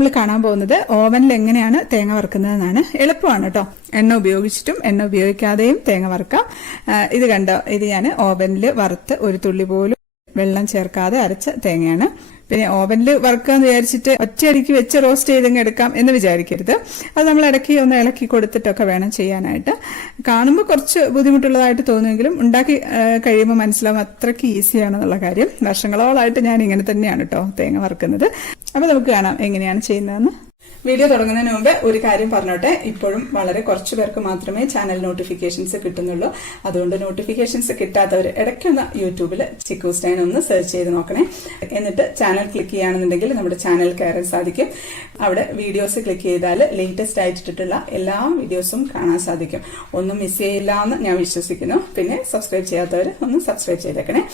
നമ്മൾ കാണാൻ പോകുന്നത് ഓവനിൽ എങ്ങനെയാണ് തേങ്ങ വറുക്കുന്നതെന്നാണ്. എളുപ്പമാണ് കേട്ടോ. എണ്ണ ഉപയോഗിച്ചിട്ടും എണ്ണ ഉപയോഗിക്കാതെയും തേങ്ങ വറുക്കാം. ഇത് കണ്ടോ, ഇത് ഞാൻ ഓവനിൽ വറുത്ത് ഒരു തുള്ളി പോലും വെള്ളം ചേർക്കാതെ അരച്ച തേങ്ങയാണ്. പിന്നെ ഓവനിൽ വറുക്കാന്ന് വിചാരിച്ചിട്ട് ഒറ്റയടിക്ക് വെച്ച് റോസ്റ്റ് ചെയ്തങ്ങ് എടുക്കാം എന്ന് വിചാരിക്കരുത്. അത് നമ്മൾ ഇടയ്ക്ക് ഒന്ന് ഇളക്കി കൊടുത്തിട്ടൊക്കെ വേണം ചെയ്യാനായിട്ട്. കാണുമ്പോൾ കുറച്ച് ബുദ്ധിമുട്ടുള്ളതായിട്ട് തോന്നുമെങ്കിലും ഉണ്ടാക്കി കഴിയുമ്പോൾ മനസ്സിലാവും അത്രയ്ക്ക് ഈസിയാണെന്നുള്ള കാര്യം. വർഷങ്ങളോളായിട്ട് ഞാൻ ഇങ്ങനെ തന്നെയാണ് കേട്ടോ തേങ്ങ വറുക്കുന്നത്. അപ്പോൾ നമുക്ക് കാണാം എങ്ങനെയാണ് ചെയ്യുന്നതെന്ന്. വീഡിയോ തുടങ്ങുന്നതിന് മുമ്പ് ഒരു കാര്യം പറഞ്ഞോട്ടെ. ഇപ്പോഴും വളരെ കുറച്ച് പേർക്ക് മാത്രമേ ചാനൽ നോട്ടിഫിക്കേഷൻസ് കിട്ടുന്നുള്ളൂ. അതുകൊണ്ട് നോട്ടിഫിക്കേഷൻസ് കിട്ടാത്തവർ ഇടയ്ക്കൊന്ന് യൂട്യൂബിൽ ചിക്കൂസ് ഡൈൻ ഒന്ന് സെർച്ച് ചെയ്ത് നോക്കണേ. എന്നിട്ട് ചാനൽ ക്ലിക്ക് ചെയ്യുകയാണെന്നുണ്ടെങ്കിൽ നമ്മുടെ ചാനൽ കയറാൻ സാധിക്കും. അവിടെ വീഡിയോസ് ക്ലിക്ക് ചെയ്താൽ ലേറ്റസ്റ്റ് ആയിട്ടിട്ടുള്ള എല്ലാ വീഡിയോസും കാണാൻ സാധിക്കും. ഒന്നും മിസ് ചെയ്യില്ല എന്ന് ഞാൻ വിശ്വസിക്കുന്നു. പിന്നെ സബ്സ്ക്രൈബ് ചെയ്യാത്തവർ ഒന്ന് സബ്സ്ക്രൈബ് ചെയ്തേക്കണേ.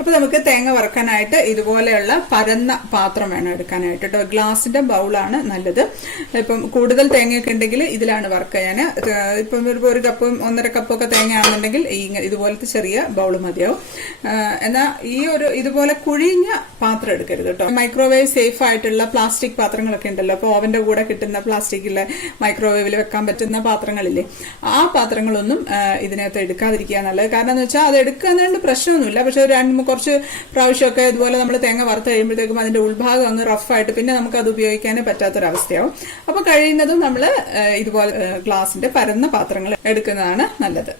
അപ്പൊ നമുക്ക് തേങ്ങ വറുക്കാനായിട്ട് ഇതുപോലെയുള്ള പരന്ന പാത്രം വേണം എടുക്കാനായിട്ട് കേട്ടോ. ഗ്ലാസിന്റെ ബൗളാണ് നല്ലത്. ഇപ്പം കൂടുതൽ തേങ്ങയൊക്കെ ഉണ്ടെങ്കിൽ ഇതിലാണ് വറുക്കുക. ഞാൻ ഇപ്പം ഒരു കപ്പും 1.5 കപ്പൊക്കെ തേങ്ങ ആണെന്നുണ്ടെങ്കിൽ ഇതുപോലത്തെ ചെറിയ ബൗള് മതിയാവും. എന്നാൽ ഇതുപോലെ കുഴിഞ്ഞ പാത്രം എടുക്കരുത് കേട്ടോ. മൈക്രോവേവ് സേഫ് ആയിട്ടുള്ള പ്ലാസ്റ്റിക് പാത്രങ്ങളൊക്കെ ഉണ്ടല്ലോ. അപ്പോൾ ഓവന്റെ കൂടെ കിട്ടുന്ന പ്ലാസ്റ്റിക്കിലെ മൈക്രോവേവിൽ വെക്കാൻ പറ്റുന്ന പാത്രങ്ങളില്ലേ, ആ പാത്രങ്ങളൊന്നും ഇതിനകത്ത് എടുക്കാതിരിക്കുക നല്ലത്. കാരണം എന്ന് വെച്ചാൽ അത് എടുക്കാന്നുകൊണ്ട് പ്രശ്നമൊന്നുമില്ല. പക്ഷെ കുറച്ച് പ്രാവശ്യമൊക്കെ ഇതുപോലെ നമ്മൾ തേങ്ങ വറുത്ത് കഴിയുമ്പോഴത്തേക്കും അതിന്റെ ഉൾഭാഗം അങ്ങ് റഫായിട്ട് പിന്നെ നമുക്ക് അത് ഉപയോഗിക്കാനേ പറ്റാത്തൊരവസ്ഥയാവും. അപ്പൊ കഴിയുന്നതും നമ്മൾ ഇതുപോലെ ഗ്ലാസിന്റെ പരന്ന പാത്രങ്ങൾ എടുക്കുന്നതാണ് നല്ലത്.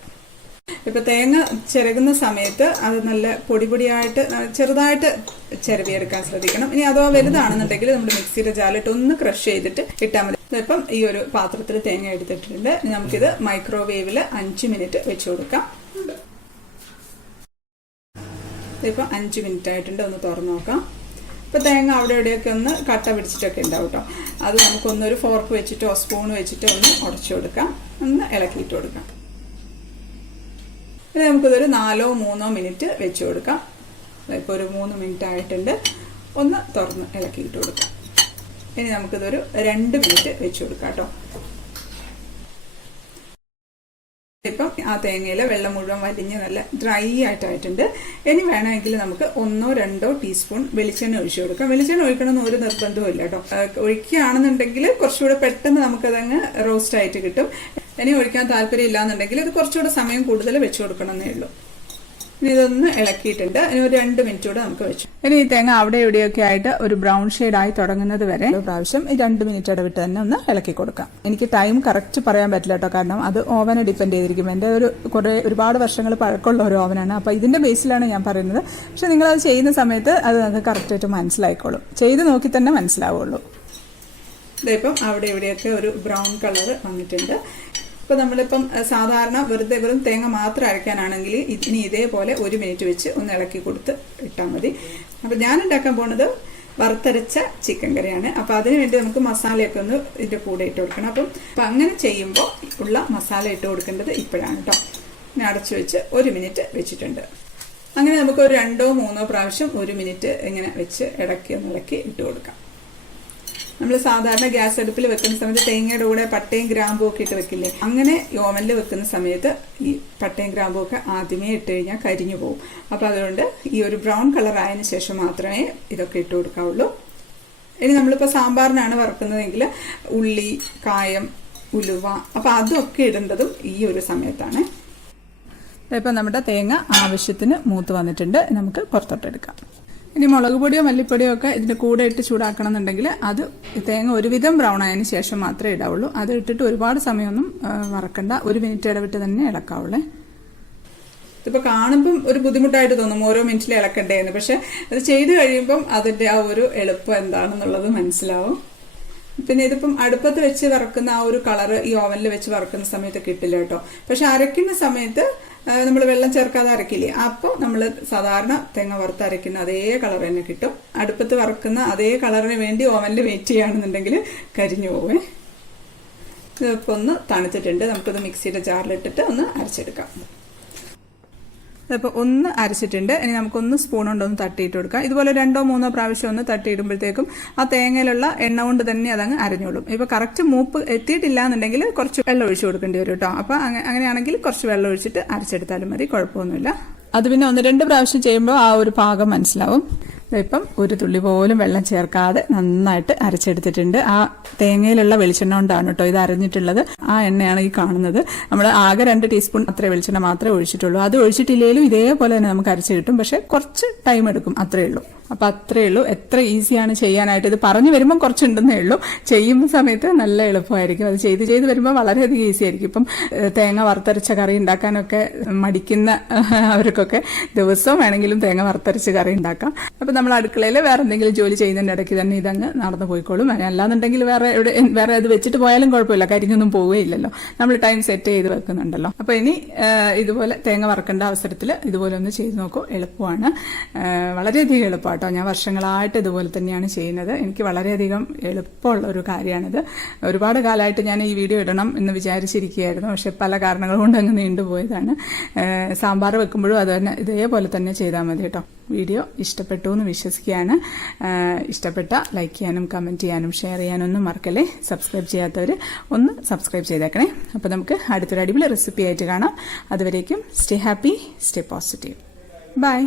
ഇപ്പൊ തേങ്ങ ചിരകുന്ന സമയത്ത് അത് നല്ല പൊടിയായിട്ട് ചെറുതായിട്ട് ചിരവിയെടുക്കാൻ ശ്രദ്ധിക്കണം. ഇനി അഥവാ വലുതാണെന്നുണ്ടെങ്കിൽ നമ്മൾ മിക്സിയുടെ ജാലിട്ട് ഒന്ന് ക്രഷ് ചെയ്തിട്ട് ഇട്ടാൽ മതി. ഇപ്പം ഈ ഒരു പാത്രത്തിൽ തേങ്ങ എടുത്തിട്ടുണ്ട്. നമുക്കിത് മൈക്രോവേവിൽ 5 മിനിറ്റ് വെച്ച് കൊടുക്കാം. ഇപ്പം 5 മിനിറ്റ് ആയിട്ടുണ്ട്. ഒന്ന് തുറന്നു നോക്കാം. ഇപ്പം തേങ്ങ അവിടെ ഇവിടെയൊക്കെ ഒന്ന് കട്ട പിടിച്ചിട്ടൊക്കെ ഉണ്ടാവും കേട്ടോ. അത് നമുക്കൊന്നൊരു ഫോർക്ക് വെച്ചിട്ടോ സ്പൂൺ വെച്ചിട്ടോ ഒന്ന് ഉടച്ചു കൊടുക്കാം. ഒന്ന് ഇളക്കിയിട്ട് കൊടുക്കാം. ഇനി നമുക്കിതൊരു 4-3 മിനിറ്റ് വെച്ച് കൊടുക്കാം. ഇപ്പോൾ ഒരു 3 മിനിറ്റ് ആയിട്ടുണ്ട്. ഒന്ന് തുറന്ന് ഇളക്കിയിട്ട് കൊടുക്കാം. ഇനി നമുക്കിതൊരു 2 മിനിറ്റ് വെച്ച് കൊടുക്കാം കേട്ടോ. ഇപ്പം ആ തേങ്ങയിലെ വെള്ളം മുഴുവൻ വലിഞ്ഞ് നല്ല ഡ്രൈ ആയിട്ടായിട്ടുണ്ട്. ഇനി വേണമെങ്കിൽ നമുക്ക് 1-2 ടീസ്പൂൺ വെളിച്ചെണ്ണ ഒഴിച്ചു കൊടുക്കാം. വെളിച്ചെണ്ണ ഒഴിക്കണമെന്ന് ഒരു നിർബന്ധവും ഇല്ല കേട്ടോ. ഒഴിക്കുകയാണെന്നുണ്ടെങ്കിൽ കുറച്ചുകൂടെ പെട്ടെന്ന് നമുക്കതങ്ങ് റോസ്റ്റ് ആയിട്ട് കിട്ടും. ഇനി ഒഴിക്കാൻ താല്പര്യം ഇല്ലാന്നുണ്ടെങ്കിൽ ഇത് കുറച്ചുകൂടെ സമയം കൂടുതൽ വെച്ചു കൊടുക്കണമെന്നേ ഉള്ളൂ. ഇനി ഇതൊന്ന് ഇളക്കിയിട്ടുണ്ട്. ഇനി ഒരു 2 മിനിറ്റ് കൂടെ നമുക്ക് വെച്ചു. ഇനി ഈ തേങ്ങ അവിടെ ഇവിടെയൊക്കെ ആയിട്ട് ഒരു ബ്രൗൺ ഷെയ്ഡായി തുടങ്ങുന്നത് വരെ ഒരു പ്രാവശ്യം ഈ 2 മിനിറ്റ് ഇടവിട്ട് തന്നെ ഒന്ന് ഇളക്കി കൊടുക്കാം. എനിക്ക് ടൈം കറക്റ്റ് പറയാൻ പറ്റില്ല കേട്ടോ. കാരണം അത് ഓവനെ ഡിപ്പെൻഡ് ചെയ്തിരിക്കും. എൻ്റെ ഒരുപാട് വർഷങ്ങൾ പഴക്കമുള്ള ഒരു ഓവനാണ്. അപ്പോൾ ഇതിന്റെ ബേസിലാണ് ഞാൻ പറയുന്നത്. പക്ഷെ നിങ്ങളത് ചെയ്യുന്ന സമയത്ത് അത് നിങ്ങൾക്ക് കറക്റ്റായിട്ട് മനസ്സിലായിക്കോളും. ചെയ്ത് നോക്കി തന്നെ മനസ്സിലാവുള്ളൂ. ഇതിപ്പം അവിടെ ഇവിടെയൊക്കെ ഒരു ബ്രൗൺ കളർ വന്നിട്ടുണ്ട്. ഇപ്പോൾ നമ്മളിപ്പം സാധാരണ വെറും തേങ്ങ മാത്രം അരയ്ക്കാനാണെങ്കിൽ ഇനി ഇതേപോലെ 1 മിനിറ്റ് വെച്ച് ഒന്ന് ഇളക്കി കൊടുത്ത് ഇട്ടാൽ മതി. അപ്പം ഞാൻ ഉണ്ടാക്കാൻ പോകുന്നത് വറുത്തരച്ച ചിക്കൻ കറിയാണ്. അപ്പം അതിന് വേണ്ടി നമുക്ക് മസാലയൊക്കെ ഒന്ന് ഇതിൻ്റെ കൂടെ ഇട്ട് കൊടുക്കണം. അപ്പം അങ്ങനെ ചെയ്യുമ്പോൾ ഉള്ള മസാല ഇട്ട് കൊടുക്കേണ്ടത് ഇപ്പോഴാണ് കേട്ടോ. ഞാൻ അടച്ചു വെച്ച് 1 മിനിറ്റ് വെച്ചിട്ടുണ്ട്. അങ്ങനെ നമുക്ക് ഒരു 2-3 പ്രാവശ്യം 1 മിനിറ്റ് ഇങ്ങനെ വെച്ച് ഇളക്കി ഇട്ട് കൊടുക്കാം. നമ്മൾ സാധാരണ ഗ്യാസ് അടുപ്പിൽ വെക്കുന്ന സമയത്ത് തേങ്ങയുടെ കൂടെ പട്ടയും ഗ്രാമ്പും ഒക്കെ ഇട്ട് വെക്കില്ലേ, അങ്ങനെ ഓവനിൽ വെക്കുന്ന സമയത്ത് ഈ പട്ടയും ഗ്രാമ്പും ഒക്കെ ആദ്യമേ ഇട്ട് കഴിഞ്ഞാൽ കരിഞ്ഞു പോകും. അപ്പോൾ അതുകൊണ്ട് ഈ ഒരു ബ്രൗൺ കളർ ആയതിനു ശേഷം മാത്രമേ ഇതൊക്കെ ഇട്ട് കൊടുക്കാവുള്ളൂ. ഇനി നമ്മളിപ്പോൾ സാമ്പാറിനാണ് വറുക്കുന്നതെങ്കിൽ ഉള്ളി, കായം, ഉലുവ, അപ്പോൾ അതൊക്കെ ഇടേണ്ടതും ഈ ഒരു സമയത്താണ്. ഇപ്പം നമ്മുടെ തേങ്ങ ആവശ്യത്തിന് മൂത്ത് വന്നിട്ടുണ്ട്. നമുക്ക് പുറത്തോട്ടെടുക്കാം. ഇനി മുളക് പൊടിയോ മല്ലിപ്പൊടിയോ ഒക്കെ ഇതിൻ്റെ കൂടെ ഇട്ട് ചൂടാക്കണം എന്നുണ്ടെങ്കിൽ അത് തേങ്ങ ഒരുവിധം ബ്രൗൺ ആയതിനു ശേഷം മാത്രമേ ഇടാവുള്ളൂ. അത് ഇട്ടിട്ട് ഒരുപാട് സമയമൊന്നും വറക്കണ്ട. 1 മിനിറ്റ് ഇടവിട്ട് തന്നെ ഇളക്കാവുള്ളേ. ഇതിപ്പോൾ കാണുമ്പം ഒരു ബുദ്ധിമുട്ടായിട്ട് തോന്നും ഓരോ മിനിറ്റിൽ ഇളക്കണ്ടേന്ന്. പക്ഷെ അത് ചെയ്ത് കഴിയുമ്പം അതിൻ്റെ ആ ഒരു എളുപ്പം എന്താണെന്നുള്ളത് മനസ്സിലാവും. പിന്നെ ഇതിപ്പം അടുപ്പത്ത് വെച്ച് വറക്കുന്ന ആ ഒരു കളറ് ഈ ഓവനിൽ വെച്ച് വറക്കുന്ന സമയത്ത് കിട്ടില്ല കേട്ടോ. പക്ഷെ അരയ്ക്കുന്ന സമയത്ത് നമ്മൾ വെള്ളം ചേർക്കാതെ അരക്കില്ലേ, അപ്പോൾ നമ്മൾ സാധാരണ തേങ്ങ വറുത്ത് അരയ്ക്കുന്ന അതേ കളർ തന്നെ കിട്ടും. അടുപ്പത്ത് വറക്കുന്ന അതേ കളറിന് വേണ്ടി ഓവനിൽ വെയിറ്റ് ചെയ്യുകയാണെന്നുണ്ടെങ്കിൽ കരിഞ്ഞു പോവേ. ഇതിപ്പോൾ ഒന്ന് തണുത്തിട്ടുണ്ട്. നമുക്കിത് മിക്സിയുടെ ജാറിലിട്ടിട്ട് ഒന്ന് അരച്ചെടുക്കാം. അപ്പോൾ ഒന്ന് അരച്ചിട്ടുണ്ട്. ഇനി നമുക്കൊന്ന് സ്പൂൺ കൊണ്ടൊന്ന് തട്ടിയിട്ട് കൊടുക്കാം. ഇതുപോലെ 2-3 പ്രാവശ്യം ഒന്ന് തട്ടിയിടുമ്പോഴത്തേക്കും ആ തേങ്ങയിലുള്ള എണ്ണ കൊണ്ട് തന്നെ അതങ്ങ് അരഞ്ഞോളും. ഇപ്പോൾ കറക്റ്റ് മൂപ്പ് എത്തിയിട്ടില്ല എന്നുണ്ടെങ്കിൽ കുറച്ച് വെള്ളം ഒഴിച്ചു കൊടുക്കേണ്ടി വരും കേട്ടോ. അപ്പോൾ അങ്ങനെയാണെങ്കിൽ കുറച്ച് വെള്ളം ഒഴിച്ചിട്ട് അരച്ചെടുത്താലും മതി, കുഴപ്പമൊന്നുമില്ല. അത് പിന്നെ 1-2 പ്രാവശ്യം ചെയ്യുമ്പോൾ ആ ഒരു പാകം മനസ്സിലാവും. ഇപ്പം ഒരു തുള്ളി പോലും വെള്ളം ചേർക്കാതെ നന്നായിട്ട് അരച്ചെടുത്തിട്ടുണ്ട്. ആ തേങ്ങയിലുള്ള വെളിച്ചെണ്ണ കൊണ്ടാണ് കേട്ടോ ഇത് അരഞ്ഞിട്ടുള്ളത്. ആ എണ്ണയാണ് ഈ കാണുന്നത്. നമ്മൾ ആകെ 2 ടീസ്പൂൺ അത്രയും വെളിച്ചെണ്ണ മാത്രമേ ഒഴിച്ചിട്ടുള്ളൂ. അത് ഒഴിച്ചിട്ടില്ലെങ്കിലും ഇതേപോലെ തന്നെ നമുക്ക് അരച്ച് കിട്ടും. പക്ഷെ കുറച്ച് ടൈം എടുക്കും, അത്രേ ഉള്ളൂ. അപ്പൊ അത്രേ ഉള്ളൂ. എത്ര ഈസിയാണ് ചെയ്യാനായിട്ട്. ഇത് പറഞ്ഞു വരുമ്പോൾ കുറച്ചുണ്ടെന്നേ ഉള്ളൂ, ചെയ്യുമ്പോൾ സമയത്ത് നല്ല എളുപ്പമായിരിക്കും. അത് ചെയ്ത് വരുമ്പോൾ വളരെയധികം ഈസി ആയിരിക്കും. ഇപ്പം തേങ്ങ വറുത്തരച്ച കറി ഉണ്ടാക്കാനൊക്കെ മടിക്കുന്ന അവർക്കൊക്കെ ദിവസവും വേണമെങ്കിലും തേങ്ങ വറുത്തരച്ച് കറി ഉണ്ടാക്കാം. അപ്പൊ നമ്മൾ അടുക്കളയിൽ വേറെ എന്തെങ്കിലും ജോലി ചെയ്യുന്നതിന്റെ ഇടയ്ക്ക് തന്നെ ഇതങ്ങ് നടന്നു പോയിക്കോളും. അല്ലാന്നുണ്ടെങ്കിൽ വേറെ അത് വെച്ചിട്ട് പോയാലും കുഴപ്പമില്ല, കരിഞ്ഞൊന്നും പോവുകയില്ലല്ലോ, നമ്മൾ ടൈം സെറ്റ് ചെയ്ത് വെക്കുന്നുണ്ടല്ലോ. അപ്പൊ ഇനി ഇതുപോലെ തേങ്ങ വറക്കേണ്ട അവസരത്തിൽ ഇതുപോലെ ഒന്ന് ചെയ്ത് നോക്കൂ. എളുപ്പമാണ്, വളരെയധികം എളുപ്പമാണ്. ഞാൻ വർഷങ്ങളായിട്ട് ഇതുപോലെ തന്നെയാണ് ചെയ്യുന്നത്. എനിക്ക് വളരെയധികം എളുപ്പമുള്ള ഒരു കാര്യമാണിത്. ഒരുപാട് കാലമായിട്ട് ഞാൻ ഈ വീഡിയോ ഇടണം എന്ന് വിചാരിച്ചിരിക്കുകയായിരുന്നു. പക്ഷെ പല കാരണങ്ങൾ കൊണ്ട് അങ്ങ് നീണ്ടുപോയതാണ്. സാമ്പാർ വെക്കുമ്പോഴും അത് തന്നെ ഇതേപോലെ തന്നെ ചെയ്താൽ മതി കേട്ടോ. വീഡിയോ ഇഷ്ടപ്പെട്ടു എന്ന് വിശ്വസിക്കുകയാണ്. ഇഷ്ടപ്പെട്ട ലൈക്ക് ചെയ്യാനും കമൻറ്റ് ചെയ്യാനും ഷെയർ ചെയ്യാനൊന്നും മറക്കല്ലേ. സബ്സ്ക്രൈബ് ചെയ്യാത്തവർ ഒന്ന് സബ്സ്ക്രൈബ് ചെയ്തേക്കണേ. അപ്പോൾ നമുക്ക് അടുത്തൊരു അടിപൊളി റെസിപ്പി ആയിട്ട് കാണാം. അതുവരേക്കും stay happy, stay positive. By.